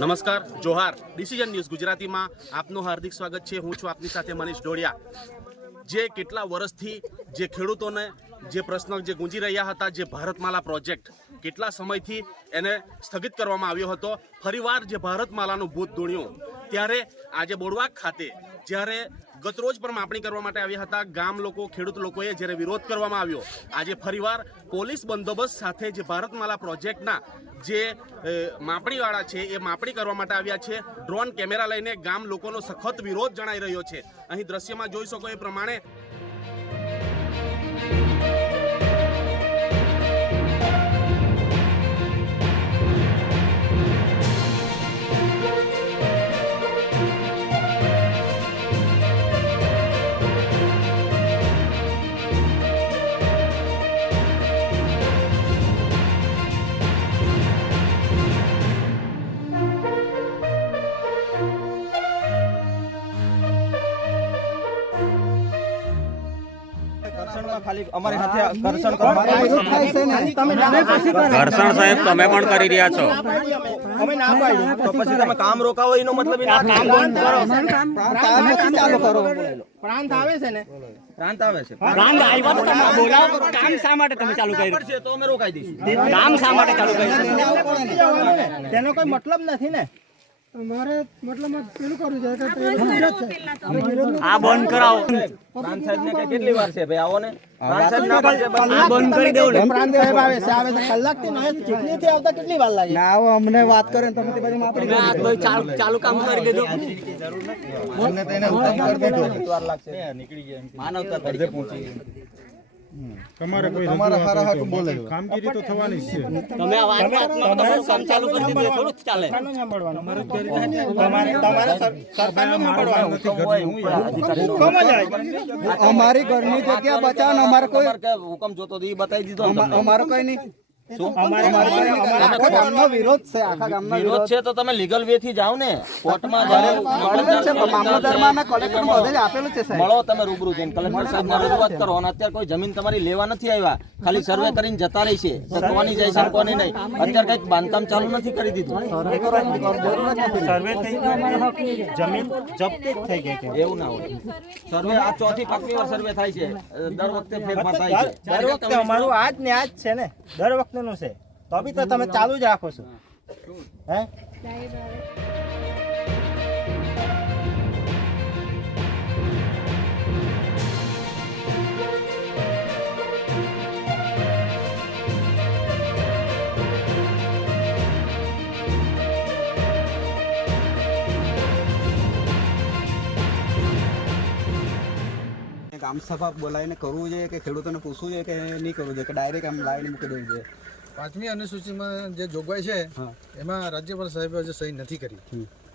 નમસ્કાર, johar, decision news ગુજરાતીમાં આપનું હાર્દિક સ્વાગત છે. હું છું આપની સાથે મનીષ ડોડિયા જે કેટલા વર્ષથી જે ખેડૂતોને જે પ્રશ્ન જે ગુંજી રહ્યા હતા, જે ભારતમાલા પ્રોજેક્ટ, કેટલા સમયથી એને સ્થગિત કરવામાં આવ્યો હતો, ફરીવાર જે ભારતમાલાનું ભૂત દોણ્યું, ત્યારે આજે બોડવાક ખાતે જ્યારે ગતરોજ પણ માપણી કરવા માટે આવ્યા હતા, ગામ લોકો, ખેડૂત લોકોએ જ્યારે વિરોધ કરવામાં આવ્યો, આજે ફરીવાર પોલીસ બંદોબસ્ત સાથે જે ભારતમાલા પ્રોજેક્ટના જે માપણીવાળા છે, એ માપણી કરવા માટે આવ્યા છે. ડ્રોન કેમેરા લઈને ગામ લોકોનો સખત વિરોધ જણાઈ રહ્યો છે. અહીં દ્રશ્યમાં જોઈ શકો એ પ્રમાણે ખાલી અમારી સાથે ઘર્ષણ ઘર્ષણ સાહેબ તમે પણ કરી રહ્યા છો. અમે. ના પાડી. તો પછી તમે કામ રોકાવો એનો મતલબ ના કામ બંધ કરો. ચાલુ કરો. પ્રાંત આવે છે ને? પ્રાંત આવે છે. પ્રાંત આવ્યા તો તમે બોલાવો કામ શા માટે તમે ચાલુ કર્યું? પડશે તો અમે રોકાઈ દઈશું કામ શા માટે ચાલુ કર્યું? તેનો કોઈ મતલબ નથી ને. આ બંધ કરાવો. પ્રાંત સાહેબ ને કેટલી વાર છે? ભાઈ આવો ને. પ્રાંત સાહેબ ના પાડશે બંધ. કરી દેવું પ્રાંત સાહેબ આવે છે આવે છે કલાકથી નહીં ચીખલીથી આવતા કેટલી વાર લાગી? અમને વાત કરે તમે તે બાજુ તમે આ બધું ચાલુ ચાલુ કામ કરી દીધું. વાર લાગશે માનવતા તરીકે પહોંચી તમારે કોઈ રજૂઆત હોય તો કામગીરી તો થવાની છે. તમે આ વાતમાં તમારું કામ ચાલુ કરી દીધું થોડું ચાલે. તમારે તમારે સર- સરકારનું સાંભળવાનું હુકમ જ આવે. અમારી ઘરની જગ્યા બચાવ ને અમારે કોઈ હુકમ જોતો હતો એ બતાવી દીધો. અમારો કોઈ નહીં. અમારે અમારે આખા ગામનો વિરોધ છે આખા ગામનો વિરોધ છે તો તમે લીગલ વે થી જાઓ ને. કોર્ટમાં આપેલું છે મળો તમે રૂબરૂ જઈને. કલેક્ટર સાહેબ રજૂઆત કરો. અને અત્યારે કોઈ જમીન તમારી લેવા નથી આવ્યા. ખાલી સર્વે કરીને જતા રહી છે. તો કોની જાય છે કોની નહીં. અત્યારે કંઈક બાંધકામ ચાલુ નથી કરી દીધું. સર્વે થઈ જમીન જપ્ત થઈ ગઈ છે એવું ના હોય. સર્વે આ ચોથી પાંચમી વાર સર્વે થાય છે. દર વખતે ફેરફાર થાય છે. દર વખતે અમારું આજ ને આજ છે ને. દર વખતેનું છે. તો બી તો તમે ચાલુ જ રાખો છો. હે. ગામ સભા બોલાવીને કરવું જોઈએ કે ખેડૂતોને પૂછવું જોઈએ કે નહીં કરવું જોઈએ કે ડાયરેક્ટ આમ લાવીને મૂકી દેવું જોઈએ? પાંચમી અનુસૂચિમાં જે જોગવાઈ છે એમાં રાજ્યપાલ સાહેબે હજુ સહી નથી કરી.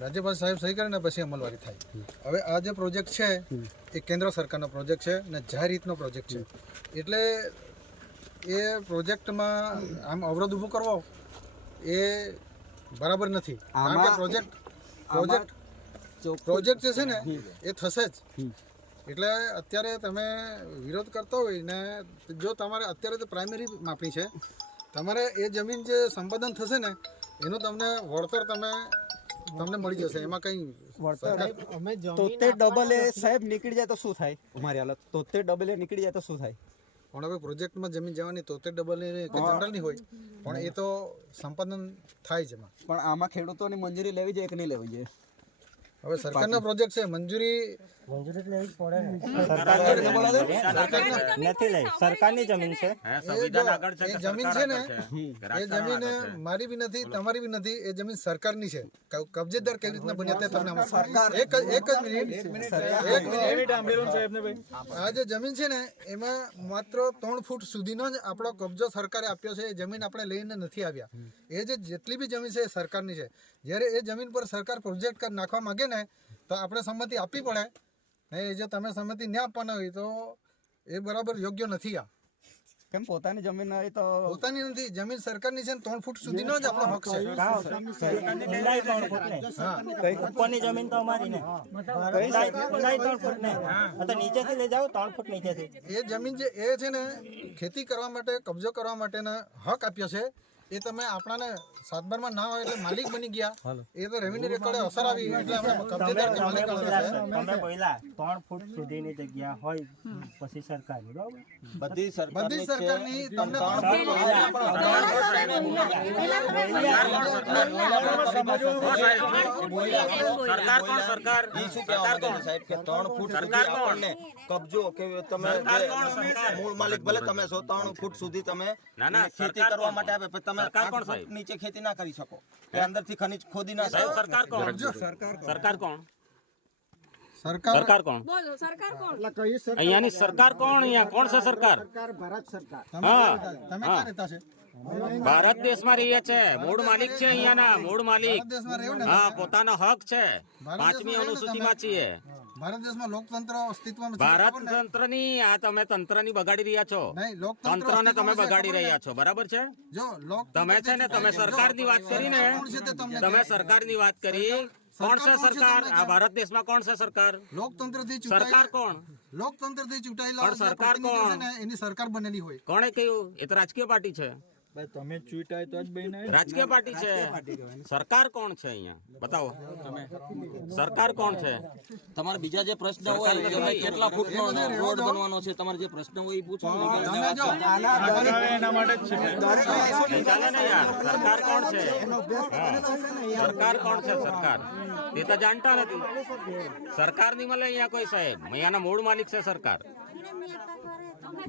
રાજ્યપાલ સાહેબ સહી કરે ને પછી અમલવારી થાય. હવે આ જે પ્રોજેક્ટ છે એ કેન્દ્ર સરકારનો પ્રોજેક્ટ છે અને જાહેર હિતનો પ્રોજેક્ટ છે. એટલે એ પ્રોજેક્ટમાં આમ અવરોધ ઊભો કરવો એ બરાબર નથી. કારણ કે પ્રોજેક્ટ પ્રોજેક્ટ પ્રોજેક્ટ જે છે ને એ થશે જ. એટલે અત્યારે તમે વિરોધ કરતો હોય ને જો તમારે અત્યારે તો પ્રાઇમરી માપણી છે તમારે એ જમીન જે સંપાદન થશે ને એનું તમને વળતર તમે તમને મળી જશે. એમાં કંઈ તોતેર ડબલ એ સાહેબ નીકળી જાય તો શું થાય અમારી હાલત? તોતેર ડબલ એ નીકળી જાય તો શું થાય? પણ હવે પ્રોજેક્ટમાં જમીન જવાની તોતેર ડબલ જનરલની હોય પણ એ તો સંપાદન થાય છે એમાં. પણ આમાં ખેડૂતોની મંજૂરી લેવી જોઈએ કે નહીં લેવી જોઈએ? હવે સરકારનો પ્રોજેક્ટ છે મંજૂરી નથી લઈ સરકારની જમીન છે. જમીન છે ને એ જમીન મારી બી નથી તમારી બી નથી એ જમીન સરકારની છે. કબજેદાર કેવી રીતના બની તે તમને સરકાર. એક જ- એક જ મિનિટ. એક મિનિટ. આ જે જમીન છે ને એમાં માત્ર ત્રણ ફૂટ સુધીનો જ આપણો કબજો સરકારે આપ્યો છે. એ જમીન આપણે લઈને નથી આવ્યા. એ જે જેટલી બી જમીન છે એ સરકારની છે. જ્યારે એ જમીન પર સરકાર પ્રોજેક્ટ કર નાખવા માંગે ને તો આપણે સંમતિ આપવી પડે. ને એ જો તમે સંમતિ ન આપવાના હોય તો એ બરાબર યોગ્ય નથી આ. કેમ પોતાની જમીન હોય તો પોતાની નથી જમીન સરકારની છે ને ત્રણ ફૂટ સુધીનો જ આપણો હક છે. ઉપરની જમીન તો અમારી ને? ત્રણ ફૂટ ને તો નીચેથી લઈ જાઓ ત્રણ ફૂટ નીચેથી. એ જમીન જે એ છે ને ખેતી કરવા માટે કબજો કરવા માટેના હક આપ્યો છે. એ તમે આપણાને સાતબારમાં ના હોય એટલે માલિક બની ગયા. એ તો રેવન્યુ રેકોર્ડે અસર આવી એટલે આપણે કબજેદાર કે માલિક તમે પહેલા ત્રણ ફૂટ સુધીની જગ્યા હોય પછી સરકારી બરાબર? બધી બધી જ સરકારની. સરકારની તમને ત્રણ સરકાર કોણ સરકાર? ઈ શું કહેવા માંગે છે સાહેબ કે ત્રણ ફૂટ સરકાર કોણ? કબજો કે તમે સરકાર? સરકાર. મૂળ માલિક ભલે તમે સો ત્રણ ફૂટ સુધી તમે ના, ના, ખેતી કરવા માટે આપે તમે સરકાર કોણ, નીચે ખેતી ના કરી શકો. કે અંદરથી ખનીજ ખોદી ના શકો. સરકાર કોણ? સરકાર કોણ? સરકાર? સરકાર કોણ? બોલો સરકાર કોણ? અહીંયાની સરકાર કોણ? અહીંયા કોણ છે સરકાર? તમે હા. તમે ક્યાં રહેતા છે? ભારત દેશમાં રહીએ છે. મૂળ માલિક છે અહીંયાના મૂળ માલિક. ભારત હા પોતાનો હક છે. પાંચમી અનુસૂચિમાં છીએ. ભારત દેશમાં લોકતંત્ર અસ્તિત્વમાં ભારત તંત્રની આ તમે તંત્રની બગાડી રહ્યા છો. તંત્રને તમે બગાડી રહ્યા છો. બરાબર છે? જો તમે છે ને તમે સરકારની વાત કરી ને તમે. સરકારની વાત કરી. કોણ છે સરકાર? સરકાર આ ભારત દેશમાં કોણ છે સરકાર? લોકતંત્રથી સરકાર ચૂંટાયેલા કોણ? લોકતંત્રથી ચૂંટાયેલા પણ સરકાર કોણ? એની સરકાર બનેલી હોય. કોણે કહ્યું? એ તો રાજકીય પાર્ટી છે. તમે ચૂંટાય તો જ બહેન રાજકીય પાર્ટી છે. સરકાર કોણ છે અહીંયા? બતાવો. સરકાર કોણ છે? તમારે બીજા જે પ્રશ્ન હોય કે ભાઈ કેટલા ફૂટનો રોડ બનવાનો છે તમારે જે પ્રશ્ન હોય એ પૂછો. ને. તમે જો. ચાલે ને યાર સરકાર કોણ છે? સરકાર કોણ છે? સરકાર તે તો જાણતા નથી. સરકાર નહીં મળે અહીંયા કોઈ સાહેબ. અહીંયાના મૂળ માલિક છે સરકાર.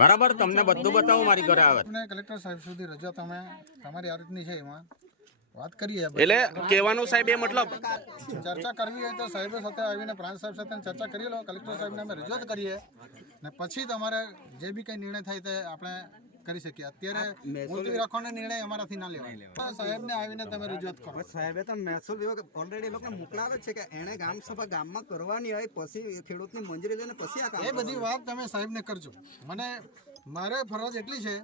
બરાબર તમને બધું બતાવું મારી ઘરે આવે. કલેક્ટર સાહેબ સુધી રજા તમે તમારી આ રીતની છે એમાં. વાત કરીએ એટલે કહેવાનું સાહેબ એ મતલબ ચર્ચા કરવી હોય તો સાહેબ સાથે આવીને પ્રાંત સાહેબ સાથે ચર્ચા કરી લો કલેક્ટર સાહેબને અમે રજૂઆત કરીએ. ને પછી તમારે જે બી કંઈ નિર્ણય થાય તે આપણે કરી શકીએ. અત્યારે મુલતવી રાખવાનો નિર્ણય અમારાથી ના લેવાય. સાહેબને આવીને તમે રજૂઆત કરો. સાહેબે તો મહેસૂલ વિભાગ ઓલરેડી લોકોને મોકલાવે છે કે એણે ગામ સભા ગામમાં કરવાની હોય પછી ખેડૂતની મંજૂરી લઈને પછી આ એ બધી વાત તમે સાહેબને કરજો. મને મારે ફરજ એટલી છે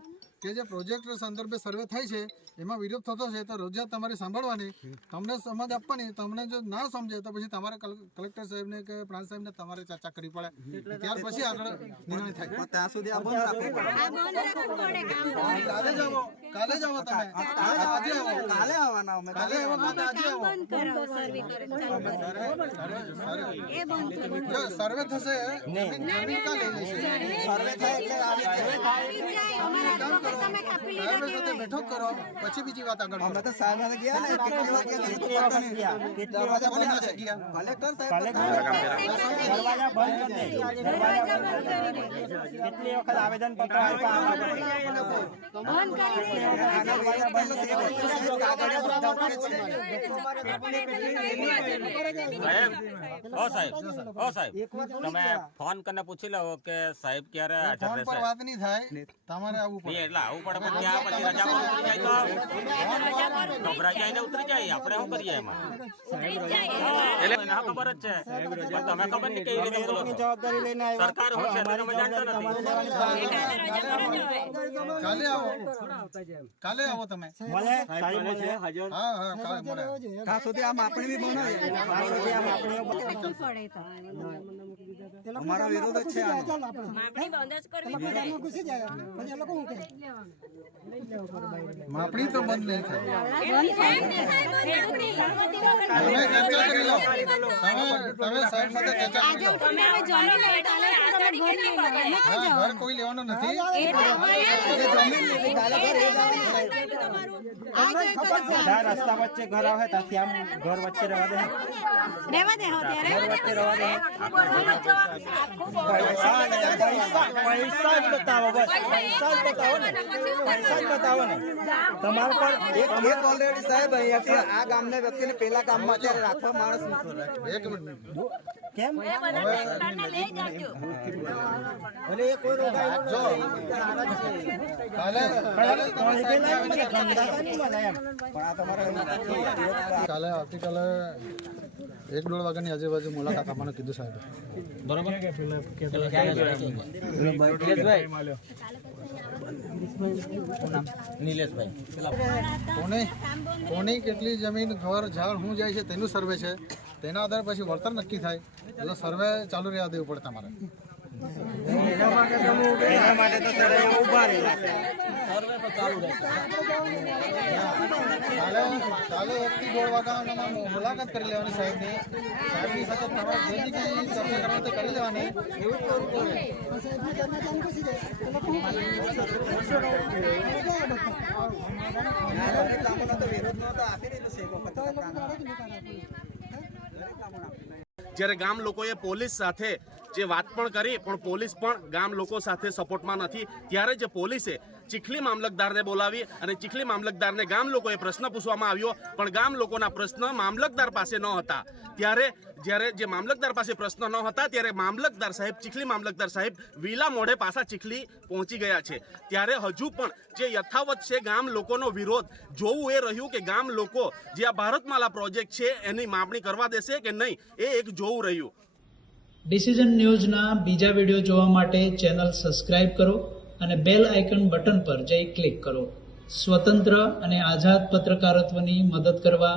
કે જે પ્રોજેક્ટ સંદર્ભે સર્વે થાય છે એમાં વિરોધ થતો છે તો રજૂઆત તમારી સાંભળવાની. તમને સમજ આપવાની તમને જો ના સમજે તો પછી તમારે કલેક્ટર સાહેબને કે પ્રાંત સાહેબને તમારે ચર્ચા કરવી પડે. ત્યાર પછી આગળ નિર્ણય થાય. ત્યાં સુધી આ બંધ રાખવું પડે આ બંધ રાખવું પડે કામ તો કાલે જ આવો કાલે જ આવો તમે આજે આજે આવો કાલે આવવાના અમે કાલે આવો કાલે આજે આવો બંધ કરાવો સર્વે કરે ચાલુ કરો. એ બંધ કરો જો સર્વે થશે જમીન જમીન કાં લઈ લેશે સર્વે થાય એટલે આવી જાય અમારા વગર તમે કાપી લીધા સાહેબ સાથે કહેવાય. બેઠક કરો પછી બીજી વાત આગળ અમે કરો તો સાહેબ સાથે ગયા ને કેટલી વાર ગયા તો પતા નહીં ગયા. દરવાજા કોની બંધ પાસે છે. ગયા કલેક્ટર સાહેબ દરવાજા બંધ કરી દે દરવાજા બંધ કરી દે. કેટલી વખત આવેદન પત્ર આપ્યા આ માટે. બંધ કરી દે દરવાજા બંધ છે. સાહેબ કાગળિયા બધા પડે છે. સાહેબ ઓ સાહેબ ઓ સાહેબ તમે ફોન કરીને પૂછી લો કે સાહેબ ક્યારે હાજર ફોન પર રહેશે વાત નહીં થાય તમારે આવવું પડે નહીં એટલે આવું પડે પણ ત્યાં પછી રજામાં ઉતરી જાય તો ગભરાઈ જાય ને ઉતરી જાય આપણે શું કરીએ એમાં એટલે એને હા ખબર જ છે પણ તમે ખબર નહીં કેવી રીતે બોલો છો જવાબદારી લઈને આવ્યા સરકાર હું છે તમે જાણતા નથી કાલે આવો કાલે આવો તમે. મળે સાહેબ મળે હા હા કાલે મળે કા સુધી આ માપણી બી બનાવી. આ સુધી આ માપણીઓ પડે તો. અમારો વિરોધ છે આનો. માપણી તો બંધ નહીં થાય બંધ થાય ને સાહેબ ખેડૂતની સંમતિ વગર તમે ચર્ચા કરી લો. તમે તમે સાહેબ સાથે ચર્ચા કરી લો. તમે હવે જમીન લે તો હવે કેટલી ઘર કોઈ લેવાનું નથી. રસ્તા વચ્ચે ઘર આવે ત્યાંથી આમ ઘર વચ્ચે રહેવા દે રહેવા દે. હા રહેવા પૈસા પૈસા પૈસા જ બતાવો બસ. પૈસા જ બતાવો ને. પૈસા જ બતાવો ને. તમારા પર એક એક ઓલરેડી સાહેબ અહીંયાથી આ ગામને વ્યક્તિને પેલા ગામમાં અત્યારે રાખવા માણસ નથી. એક મિનિટ. કેમ? ભલે એ કોઈ રોકાયેલો કાલે આવતીકાલે એક દોઢ વાગ્યાની આજુબાજુ મુલાકાત આપવાનું કીધું સાહેબ. નિલેશભાઈ. કોને? કોની કેટલી જમીન ઘર ઝાડ શું જાય છે તેનું સર્વે છે. તેના આધારે પછી વળતર નક્કી થાય. એટલે સર્વે ચાલુ રહ્યા દેવું પડે તમારે. એના માટે તો સર અહીંયા ઊભા રહેલા છે. સર્વે તો ચાલુ રહેશે કાલે એકથી દોઢ વાગ્યામાં મુલાકાત કરી લેવાની સાહેબની. સાહેબની સાથે તમારે જે બી કંઈ ચર્ચા કરવાની તે કરી લેવાની. એવું જ કરવું પડે તો આપી દીધો છે જ્યારે ગામ લોકોએ પોલીસ સાથે જે વાત પણ કરી, પણ પોલીસ પણ ગામ લોકો સાથે સપોર્ટમાં નથી. ત્યારે જે પોલીસે ચીખલી મામલતદારને બોલાવી અને ચીખલી મામલતદારને ગામ લોકોએ પ્રશ્ન પૂછવામાં આવ્યો, પણ ગામ લોકોના પ્રશ્ન મામલતદાર પાસે ન હતા. ત્યારે જ્યારે જે મામલતદાર પાસે પ્રશ્ન ન હતા, ત્યારે મામલતદાર સાહેબ, ચીખલી મામલતદાર સાહેબ વિલા મોઢે પાસા ચીખલી પહોંચી ગયા છે. ત્યારે હજુ પણ જે યથાવત છે ગામ લોકોનો વિરોધ, જોવું એ રહ્યું કે ગામ લોકો જે આ ભારતમાલા પ્રોજેક્ટ છે એની માપણી કરવા દેશે કે નહીં, એ એક જોવું રહ્યું. ડિસિઝન ન્યૂઝના બીજા વીડિયો જોવા માટે ચેનલ સબસ્ક્રાઇબ કરો અને બેલ આઇકન બટન પર જઈ ક્લિક કરો. સ્વતંત્ર અને આઝાદ પત્રકારત્વની મદદ કરવા